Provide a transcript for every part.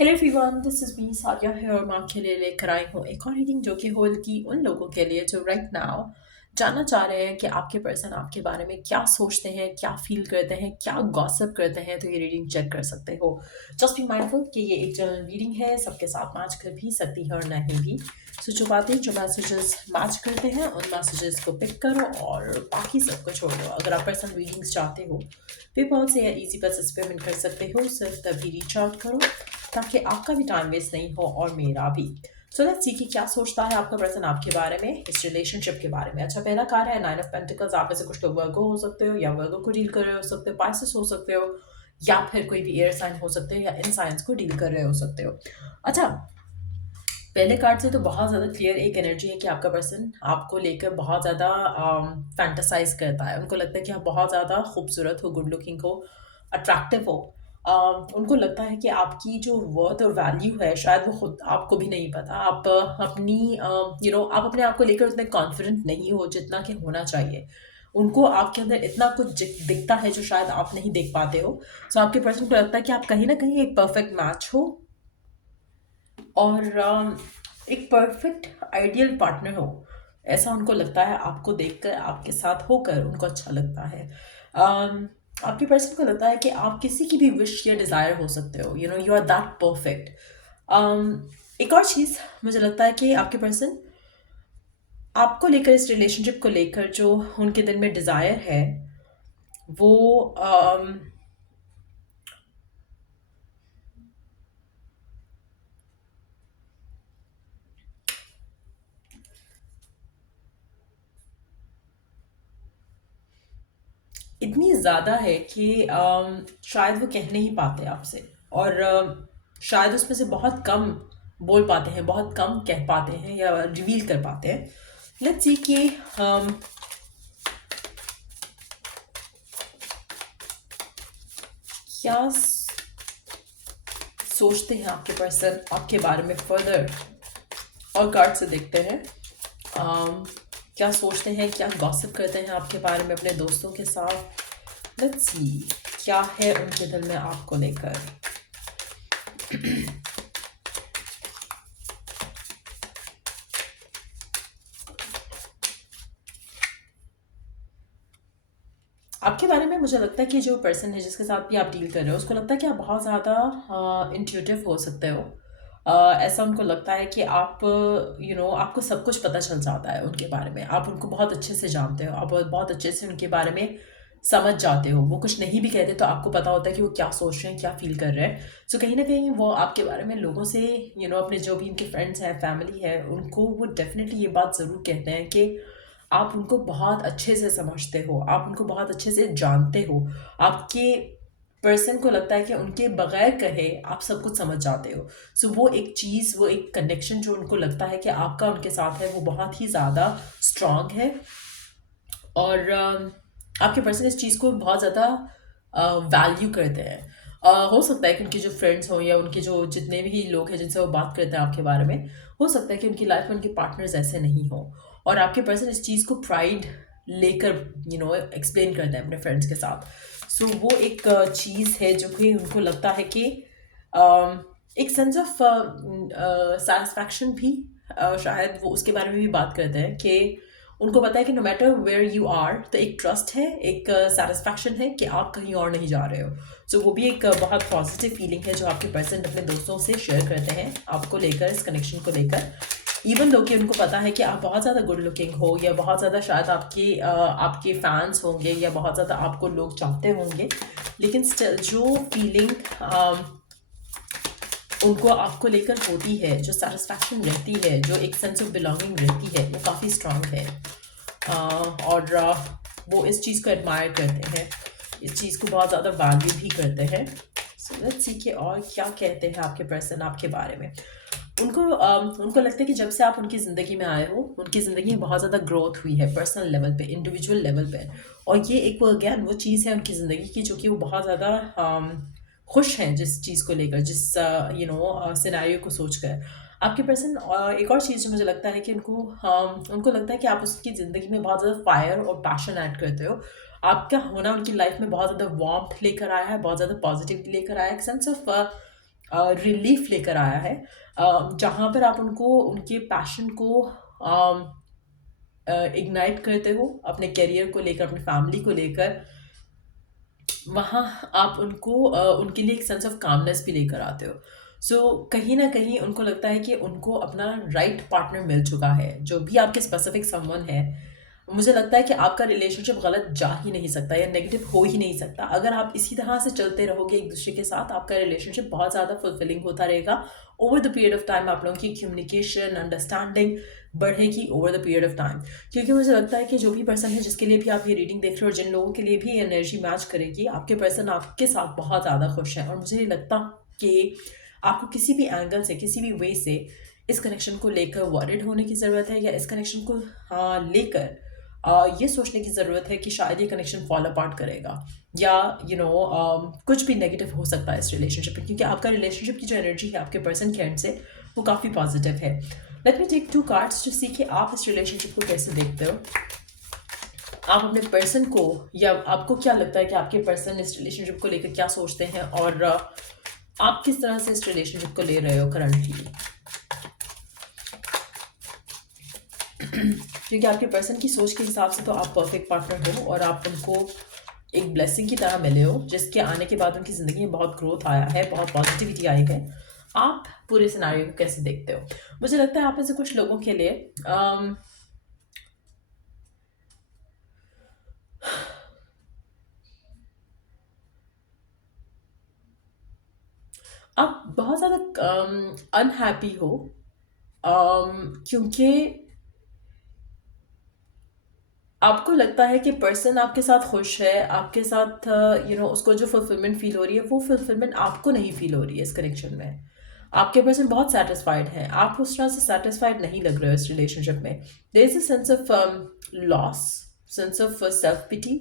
Hello everyone, this is me Sadia है और मैं आपके लिए लेकर आई हूँ एक और रीडिंग जो कि होगी उन लोगों के लिए जो राइट नाउ जानना चाह रहे हैं कि आपके पर्सन आपके बारे में क्या सोचते हैं, क्या फील करते हैं, क्या गॉसिप करते हैं। तो ये रीडिंग चेक कर सकते हो। जस्ट बी माइंडफुल कि ये एक जनरल रीडिंग है, सबके साथ मैच कर भी सकती है और नहीं भी। सो जो बातें जो मैसेजेस मैच करते हैं उन मैसेजेस को पिक करो और बाकी सबको छोड़ दो। अगर आप पर्सन रीडिंग्स चाहते हो पेपॉल से या इजी बस पेमेंट कर सकते हो, सिर्फ तभी रीच आउट करो ताकि आपका भी टाइम वेस्ट नहीं हो और मेरा भी। सो लेट्स सी कि क्या सोचता है आपका पर्सन आपके बारे में, इस रिलेशनशिप के बारे में। अच्छा, पहला कार्ड है नाइन ऑफ पेंटिकल्स। आप में से कुछ लोग वर्गो हो सकते हो या वर्गो को डील कर रहे हो सकते हो, पाइसेस हो सकते हो या फिर कोई भी एयर साइन हो सकते हो या इन साइंस को डील कर रहे हो सकते हो। अच्छा, पहले कार्ड से तो बहुत ज़्यादा क्लियर एक एनर्जी है कि आपका पर्सन आपको लेकर बहुत ज़्यादा फैंटासाइज करता है। उनको लगता है कि आप बहुत ज़्यादा खूबसूरत हो, गुड लुकिंग हो, अट्रैक्टिव हो। उनको लगता है कि आपकी जो वर्थ और वैल्यू है शायद वो खुद आपको भी नहीं पता। आप अपनी आप अपने आप को लेकर उतने कॉन्फिडेंट नहीं हो जितना कि होना चाहिए। उनको आपके अंदर इतना कुछ दिखता है जो शायद आप नहीं देख पाते हो। सो आपके पर्सन को लगता है कि आप कहीं ना कहीं एक परफेक्ट मैच हो और एक परफेक्ट आइडियल पार्टनर हो। ऐसा उनको लगता है, आपको देखकर, आपके साथ होकर उनको अच्छा लगता है। आपके पर्सन को लगता है कि आप किसी की भी विश या डिज़ायर हो सकते हो। You are that perfect. एक और चीज़ मुझे लगता है कि आपके पर्सन आपको लेकर, इस रिलेशनशिप को लेकर जो उनके दिल में डिज़ायर है वो इतनी ज़्यादा है कि शायद वो कह नहीं पाते आपसे और शायद उसमें से बहुत कम बोल पाते हैं, बहुत कम कह पाते हैं या रिवील कर पाते हैं। लेट्स सी कि क्या सोचते हैं आपके पर्सन आपके बारे में फर्दर। और कार्ड से देखते हैं क्या सोचते हैं, क्या गॉसिप करते हैं आपके बारे में अपने दोस्तों के साथ। लेट्स सी क्या है उनके दिल में आपको लेकर। आपके बारे में मुझे लगता है कि जो पर्सन है जिसके साथ भी आप डील कर रहे हो उसको लगता है कि आप बहुत ज़्यादा इंट्यूटिव हो सकते हो। ऐसा उनको लगता है कि आप आपको सब कुछ पता चल जाता है उनके बारे में। आप उनको बहुत अच्छे से जानते हो, आप बहुत अच्छे से उनके बारे में समझ जाते हो। वो कुछ नहीं भी कहते तो आपको पता होता है कि वो क्या सोच रहे हैं, क्या फील कर रहे हैं। सो कहीं ना कहीं वो आपके बारे में लोगों से अपने जो भी उनके फ्रेंड्स हैं, फैमिली है, उनको वो डेफिनेटली ये बात ज़रूर कहते हैं कि आप उनको बहुत अच्छे से समझते हो, आप उनको बहुत अच्छे से जानते हो। आपके पर्सन को लगता है कि उनके बगैर कहे आप सब कुछ समझ जाते हो। सो वो एक चीज़, वो एक कनेक्शन जो उनको लगता है कि आपका उनके साथ है वो बहुत ही ज़्यादा स्ट्रांग है। और आपके पर्सन इस चीज़ को बहुत ज़्यादा वैल्यू करते हैं। हो सकता है कि उनके जो फ्रेंड्स हों या उनके जो जितने भी लोग हैं जिनसे वो बात करते हैं आपके बारे में, हो सकता है कि उनकी लाइफ में उनके पार्टनर्स ऐसे नहीं हों। और आपके पर्सन इस चीज़ को प्राइड लेकर एक्सप्लेन करते हैं अपने फ्रेंड्स के साथ। सो वो एक चीज़ है जो कि उनको लगता है कि एक सेंस ऑफ सेटिस्फैक्शन भी, शायद वो उसके बारे में भी बात करते हैं कि उनको पता है कि no matter where you are, तो एक ट्रस्ट है, एक सेटिस्फैक्शन है कि आप कहीं और नहीं जा रहे हो। सो वो भी एक बहुत पॉजिटिव फीलिंग है जो आपके पर्सन अपने दोस्तों से शेयर करते हैं आपको लेकर, इस कनेक्शन को लेकर। इवन दो कि उनको पता है कि आप बहुत ज़्यादा गुड लुकिंग हो या बहुत ज़्यादा शायद आपके फैंस होंगे या बहुत ज़्यादा आपको लोग चाहते होंगे, लेकिन स्टिल जो फीलिंग उनको आपको लेकर होती है, जो सेटिस्फैक्शन रहती है, जो एक सेंस ऑफ बिलोंगिंग रहती है, वो काफ़ी स्ट्रांग है। और वो इस चीज़ को एडमायर करते हैं, इस चीज़ को बहुत ज़्यादा वैल्यू भी करते हैं। सो लेट्स सी कि और क्या कहते हैं आपके पर्सन आपके बारे में। उनको लगता है कि जब से आप उनकी ज़िंदगी में आए हो, उनकी ज़िंदगी में बहुत ज़्यादा ग्रोथ हुई है पर्सनल लेवल पे, इंडिविजुअल लेवल पे। और ये एक वो अगेन वो चीज़ है उनकी ज़िंदगी की जो कि वो बहुत ज़्यादा खुश हैं जिस चीज़ को लेकर, जिस सिनेरियो को सोचकर। आपके पर्सन एक और चीज़ जो मुझे लगता है कि उनको लगता है कि आप उसकी ज़िंदगी में बहुत ज़्यादा फायर और पैशन ऐड करते हो। आपका होना उनकी लाइफ में बहुत ज़्यादा वार्मथ लेकर आया है, बहुत ज़्यादा पॉजिटिविटी लेकर आया है, एक सेंस ऑफ रिलीफ लेकर आया है, जहाँ पर आप उनको उनके पैशन को इग्नाइट करते हो, अपने करियर को लेकर, अपनी फैमिली को लेकर। वहाँ आप उनको उनके लिए एक सेंस ऑफ कामनेस भी लेकर आते हो। कहीं ना कहीं उनको लगता है कि उनको अपना राइट पार्टनर मिल चुका है, जो भी आपके स्पेसिफिक समवन है। मुझे लगता है कि आपका रिलेशनशिप गलत जा ही नहीं सकता या नेगेटिव हो ही नहीं सकता। अगर आप इसी तरह से चलते रहोगे एक दूसरे के साथ, आपका रिलेशनशिप बहुत ज़्यादा फुलफिलिंग होता रहेगा। Over the period of time आप लोगों की कम्युनिकेशन, अंडरस्टैंडिंग बढ़ेगी over the period of time. क्योंकि मुझे लगता है कि जो भी पर्सन है जिसके लिए भी आप ये रीडिंग देख रहे हो, और जिन लोगों के लिए भी एनर्जी मैच करेगी, आपके पर्सन आपके साथ बहुत ज़्यादा खुश है। और मुझे नहीं लगता कि आपको किसी भी एंगल से, किसी भी वे से इस कनेक्शन को लेकर वॉरिड होने की ज़रूरत है, या इस कनेक्शन को लेकर ये सोचने की ज़रूरत है कि शायद ये कनेक्शन फॉल अपार्ट करेगा, या कुछ भी नेगेटिव हो सकता है इस रिलेशनशिप में। क्योंकि आपका रिलेशनशिप की जो एनर्जी है आपके पर्सन के एंड से, वो काफ़ी पॉजिटिव है। Let me take 2 cards to see कि आप इस रिलेशनशिप को कैसे देखते हो। आप अपने पर्सन को, या आपको क्या लगता है कि आपके पर्सन इस रिलेशनशिप को लेकर क्या सोचते हैं, और आप किस तरह से इस रिलेशनशिप को ले रहे हो करंटली। क्योंकि आपके पर्सन की सोच के हिसाब से तो आप परफेक्ट पार्टनर हो, और आप उनको एक ब्लेसिंग की तरह मिले हो, जिसके आने के बाद उनकी ज़िंदगी में बहुत ग्रोथ आया है, बहुत पॉजिटिविटी आई है। आप पूरे सिनारियो को कैसे देखते हो? मुझे लगता है आप में से कुछ लोगों के लिए आप बहुत ज़्यादा अनहैप्पी हो, क्योंकि आपको लगता है कि पर्सन आपके साथ खुश है, आपके साथ उसको जो फुलफिलमेंट फील हो रही है, वो फुलफिलमेंट आपको नहीं फील हो रही है इस कनेक्शन में। आपके पर्सन बहुत सेटिस्फाइड हैं, आप उस तरह से सेटिस्फाइड नहीं लग रहे हो इस रिलेशनशिप में। There is a sense of loss, sense of self pity.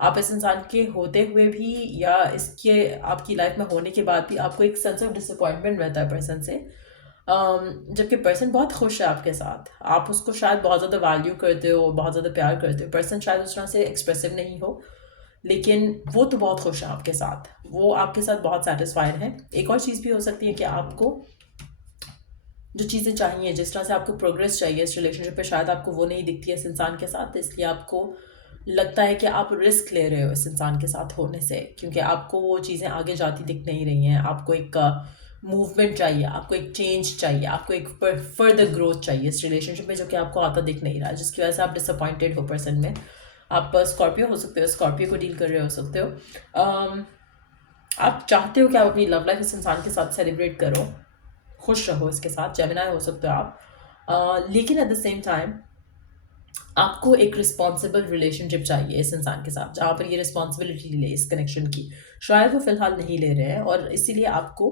आप इस इंसान के होते हुए भी, या इसके आपकी लाइफ में होने के बाद भी, आपको एक सेंस ऑफ डिसअपॉइंटमेंट रहता है पर्सन से। जबकि पर्सन बहुत खुश है आपके साथ, आप उसको शायद बहुत ज़्यादा वैल्यू करते हो, बहुत ज़्यादा प्यार करते हो। पर्सन शायद उस तरह से एक्सप्रेसिव नहीं हो, लेकिन वो तो बहुत खुश है आपके साथ, वो आपके साथ बहुत सेटिस्फाइड है। एक और चीज़ भी हो सकती है कि आपको जो चीज़ें चाहिए, जिस तरह से आपको प्रोग्रेस चाहिए इस रिलेशनशिप पे, शायद आपको वो नहीं दिखती है इस इंसान के साथ। इसलिए आपको लगता है कि आप रिस्क ले रहे हो इस इंसान के साथ होने से, क्योंकि आपको वो चीज़ें आगे जाती दिख नहीं रही हैं। आपको एक मूवमेंट चाहिए, आपको एक चेंज चाहिए, आपको एक फर्दर ग्रोथ चाहिए इस रिलेशनशिप में, जो कि आपको आता दिख नहीं रहा है, जिसकी वजह से आप डिसअपॉइंटेड हो पर्सन में। आप स्कॉर्पियो हो सकते हो, स्कॉर्पियो को डील कर रहे हो सकते हो। आप चाहते हो कि आप अपनी लव लाइफ इस इंसान के साथ सेलिब्रेट करो, खुश रहो इसके साथ, जेमिनाई हो सकते हो आप। लेकिन एट द सेम टाइम आपको एक रिस्पॉन्सिबल रिलेशनशिप चाहिए इस इंसान के साथ, जहाँ पर ये रिस्पॉन्सिबिलिटी ले इस कनेक्शन की। शायद वो फिलहाल नहीं ले रहे हैं, और इसीलिए आपको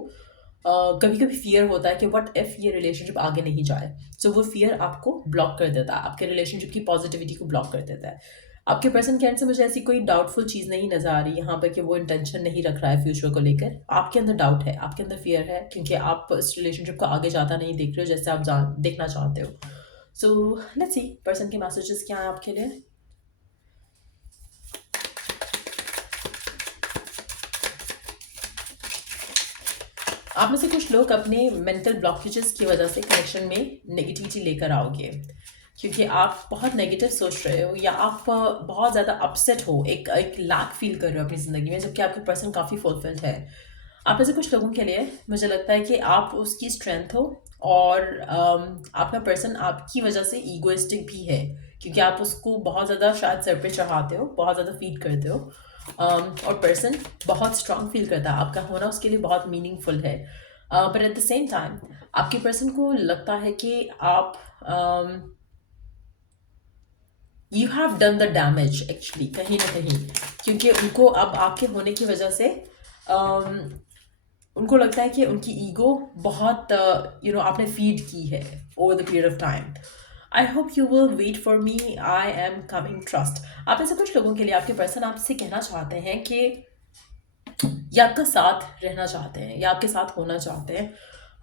कभी कभी फियर होता है कि व्हाट इफ़ ये रिलेशनशिप आगे नहीं जाए। वो फियर आपको ब्लॉक कर देता है, आपके रिलेशनशिप की पॉजिटिविटी को ब्लॉक कर देता है। आपके पर्सन के एंड से मुझे ऐसी कोई डाउटफुल चीज़ नहीं नज़र आ रही यहाँ पर कि वो इंटेंशन नहीं रख रहा है फ्यूचर को लेकर। आपके अंदर डाउट है, आपके अंदर फियर है, क्योंकि आप इस रिलेशनशिप को आगे जाता नहीं देख रहे हो जैसे आप देखना चाहते हो। लेट्स सी पर्सन के मैसेजेस क्या हैं आपके लिए। आप में से कुछ लोग अपने मेंटल ब्लॉकेजेस की वजह से कनेक्शन में नेगेटिविटी लेकर आओगे, क्योंकि आप बहुत नेगेटिव सोच रहे हो, या आप बहुत ज़्यादा अपसेट हो, एक लैक फील कर रहे हो अपनी ज़िंदगी में, जबकि आपके पर्सन काफ़ी फुलफिल्ड है। आप में से कुछ लोगों के लिए मुझे लगता है कि आप उसकी स्ट्रेंथ हो, और आपका पर्सन आपकी वजह से ईगोइस्टिक भी है, क्योंकि आप उसको बहुत ज़्यादा शायद सर पे चढ़ाते हो, बहुत ज़्यादा फीड करते हो। और पर्सन बहुत स्ट्रांग फील करता है, आपका होना उसके लिए बहुत मीनिंगफुल है। But at the same time आपके पर्सन को लगता है कि आप you have done the damage actually, कहीं ना कहीं, क्योंकि उनको अब आपके होने की वजह से उनको लगता है कि उनकी ईगो बहुत आपने फीड की है over the period of time. I hope you will wait for me, I am coming, trust. आप ऐसे कुछ लोगों के लिए आपके पर्सन आपसे कहना चाहते हैं कि या आपका साथ रहना चाहते हैं, या आपके साथ होना चाहते हैं।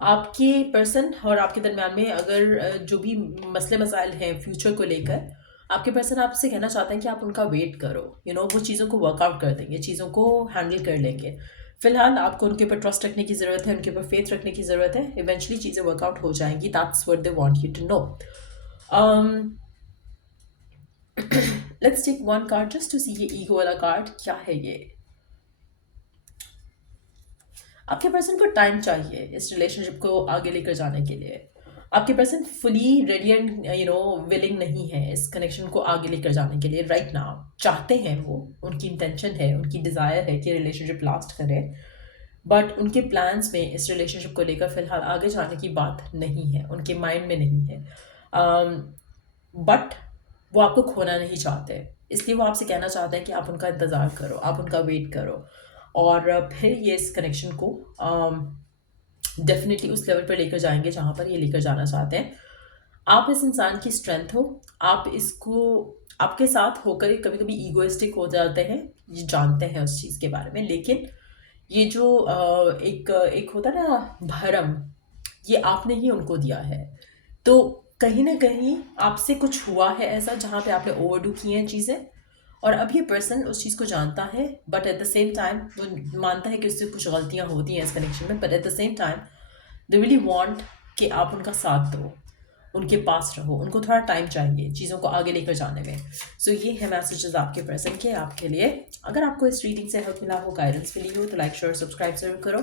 आपके पर्सन और आपके दरम्यान में अगर जो भी मसले मसाइल हैं फ्यूचर को लेकर, आपके पर्सन आपसे कहना चाहते हैं कि आप उनका वेट करो। वो चीज़ों को वर्कआउट कर देंगे, चीज़ों को हैंडल कर लेंगे। फिलहाल आपको उनके ऊपर ट्रस्ट रखने की ज़रूरत है, उनके ऊपर फेथ रखने की ज़रूरत है। इवेंचुअली चीज़ें वर्कआउट हो जाएंगी। That's what they want you to know. Let's take one card just to see ये ईगो वाला कार्ड क्या है ये। आपके पर्सन को टाइम चाहिए इस रिलेशनशिप को आगे लेकर जाने के लिए। आपके person fully ready and willing नहीं है इस कनेक्शन को आगे लेकर जाने के लिए राइट नाउ। चाहते हैं वो, उनकी इंटेंशन है, उनकी डिज़ायर है कि रिलेशनशिप लास्ट करे, बट उनके प्लान्स में इस रिलेशनशिप को लेकर फिलहाल आगे जाने की बात नहीं है, उनके माइंड में नहीं है। बट वो आपको खोना नहीं चाहते, इसलिए वो आपसे कहना चाहते हैं कि आप उनका इंतज़ार करो, आप उनका वेट करो, और फिर ये इस कनेक्शन को डेफिनेटली उस लेवल पर लेकर जाएंगे जहाँ पर ये लेकर जाना चाहते हैं। आप इस इंसान की स्ट्रेंथ हो, आप इसको आपके साथ होकर कभी कभी ईगोइस्टिक हो जाते हैं, ये जानते हैं उस चीज़ के बारे में, लेकिन ये जो एक एक होता है ना भरम, ये आपने ही उनको दिया है। तो कहीं ना कहीं आपसे कुछ हुआ है ऐसा जहाँ पे आपने ओवरडू की हैं चीज़ें, और अब ये पर्सन उस चीज़ को जानता है, but at the same time वो मानता है कि उससे कुछ गलतियाँ होती हैं इस कनेक्शन में, but at the same time they really want कि आप उनका साथ दो, उनके पास रहो, उनको थोड़ा टाइम चाहिए चीज़ों को आगे लेकर जाने में। सो ये है मैसेजेस आपके पर्सन के आपके लिए। अगर आपको इस रीडिंग से हेल्प मिला हो, गाइडेंस मिली हो, तो लाइक शेयर सब्सक्राइब जरूर करो।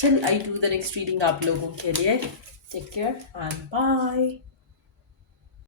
Till I do the next reading आप लोगों के लिए, टेक केयर एंड बाय।